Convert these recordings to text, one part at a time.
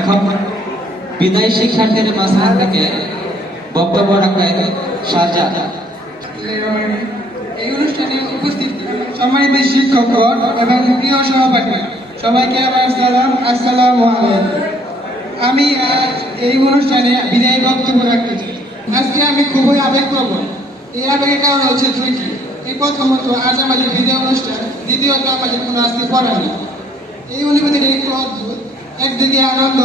এখন বিদায়ী শিক্ষার্থীদের মাঝখান থেকে বক্তব্য রাখবেন শাহজাদ। এই অনুষ্ঠানে উপস্থিত সম্মানিত শিক্ষকগণ এবং প্রিয় সহপাঠী সবাইকে আমার সালাম, আসসালামু আলাইকুম। আমি আজ এই অনুষ্ঠানে বিদায়ী বক্তব্য রাখতে চাই। আজকে আমি খুবই আবেগপ্রবণ। এই আবেগের কারণ হচ্ছে দুইটি। এই প্রথমত আজ আমাদের বিদায় অনুষ্ঠান, দ্বিতীয়ত আমাদের কোনো আজকে পড়া নেই। এই অনুভূতিটা একটু অদ্ভুত। একদিকে আনন্দ,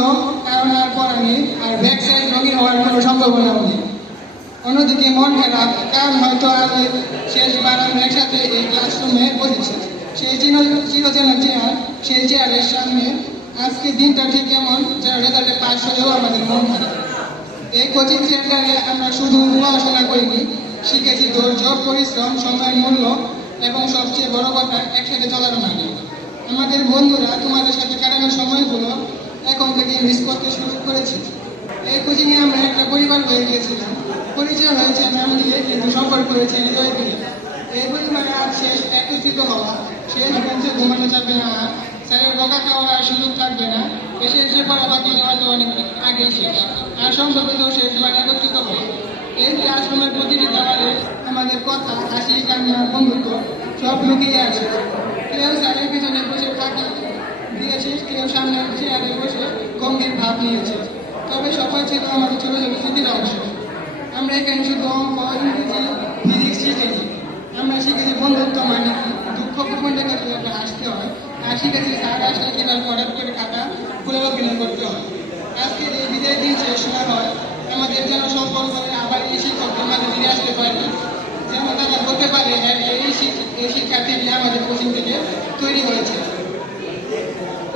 কারণ আর পড়া নেই, আর ব্যাক সাইড রঙিন হওয়ার কোনো সম্ভাবনাও নেই। অন্যদিকে মন খারাপ, কারণ হয়তো আজ শেষবার আমরা একসাথে এই ক্লাসরুমে বসেছি। সেই চিরচেনা চেয়ার, সেই চেয়ারের সামনে আজকে দিনটা ঠিক এমন যেন রেজাল্টে পাশ হলেও আমাদের মন খারাপ। এই কোচিং সেন্টারে আমরা শুধু পড়াশোনা করিনি, শিখেছি ধৈর্য, পরিশ্রম, সময়ের মূল্য এবং সবচেয়ে বড় কথা একসাথে চলার মানে। আমাদের বন্ধুরা তোমাদের সাথে কাটানোর সময়গুলো এখন থেকে মিস করতে শুরু করেছি। এই কোচিংয়ে আমরা একটা পরিবার হয়ে গিয়েছিলাম, পরিচয় হয়েছে নাম দিয়ে, কিন্তু সম্পর্ক হয়েছে হৃদয় দিয়ে। এই পরিবারে আজ শেষ একত্রিত হওয়া, শেষ বেঞ্চে ঘুমানো যাবে না, স্যারের বকা খাওয়ার আর সুযোগ থাকবে না, এসে পড়া বাকি হয়তো অনেক আগেই শেষ, আর সম্ভবত শেষবার একত্রিত হওয়া। এই ক্লাসরুমের প্রতিটি দেওয়ালে আমাদের কথা, হাসি, কান্না, বন্ধুত্ব সব লুকিয়ে আছে। কেউ স্যারের পিছনে বসে ফাঁকি দিয়েছে, কেউ সামনে চেয়ারে বসে গম্ভীর ভাব নিয়েছে। তবে সবাই ছিল আমাদের ছোট ছোট স্মৃতির অংশ। আমরা এখানে শুধু অঙ্ক, ইংরেজি, ফিজিক্স শিখেছি। আমরা শিখেছি বন্ধুত্ব মানে কি, দুঃখ গোপন থেকে কিভাবে হাসতে হয়, আর শিখেছি স্যার আসলে কিভাবে হঠাৎ করে খাতা খুলে অভিনয় করতে হয়। আজকের এই বিদায় দিন শেষ না হয়, আমাদের যেন সকল করে আবার এই শিক্ষকদের মাঝে ফিরে আসতে পারে, যেন তারা বলতে পারে এই শিক্ষার্থীরা আমাদের কোচিং থেকে তৈরি হয়েছে।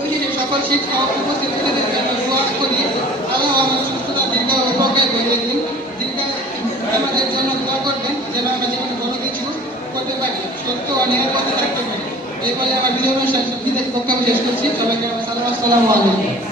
ওই যে সকল শিক্ষক উপস্থিত দোয়া করি, আল্লাহ আমাদের সুস্থতা দীর্ঘ উপকার করে দিন, আমাদের জন্য দোয়া করবেন যেন আমরা জীবনে বড় কিছু করতে পারি, সত্য অনেকের পথে থাকতে পারি। এই বলে আমার বিদায় অনুষ্ঠান বক্তব্য শেষ করছি। সবাইকে সালাম, আসসালামু আলাইকুম।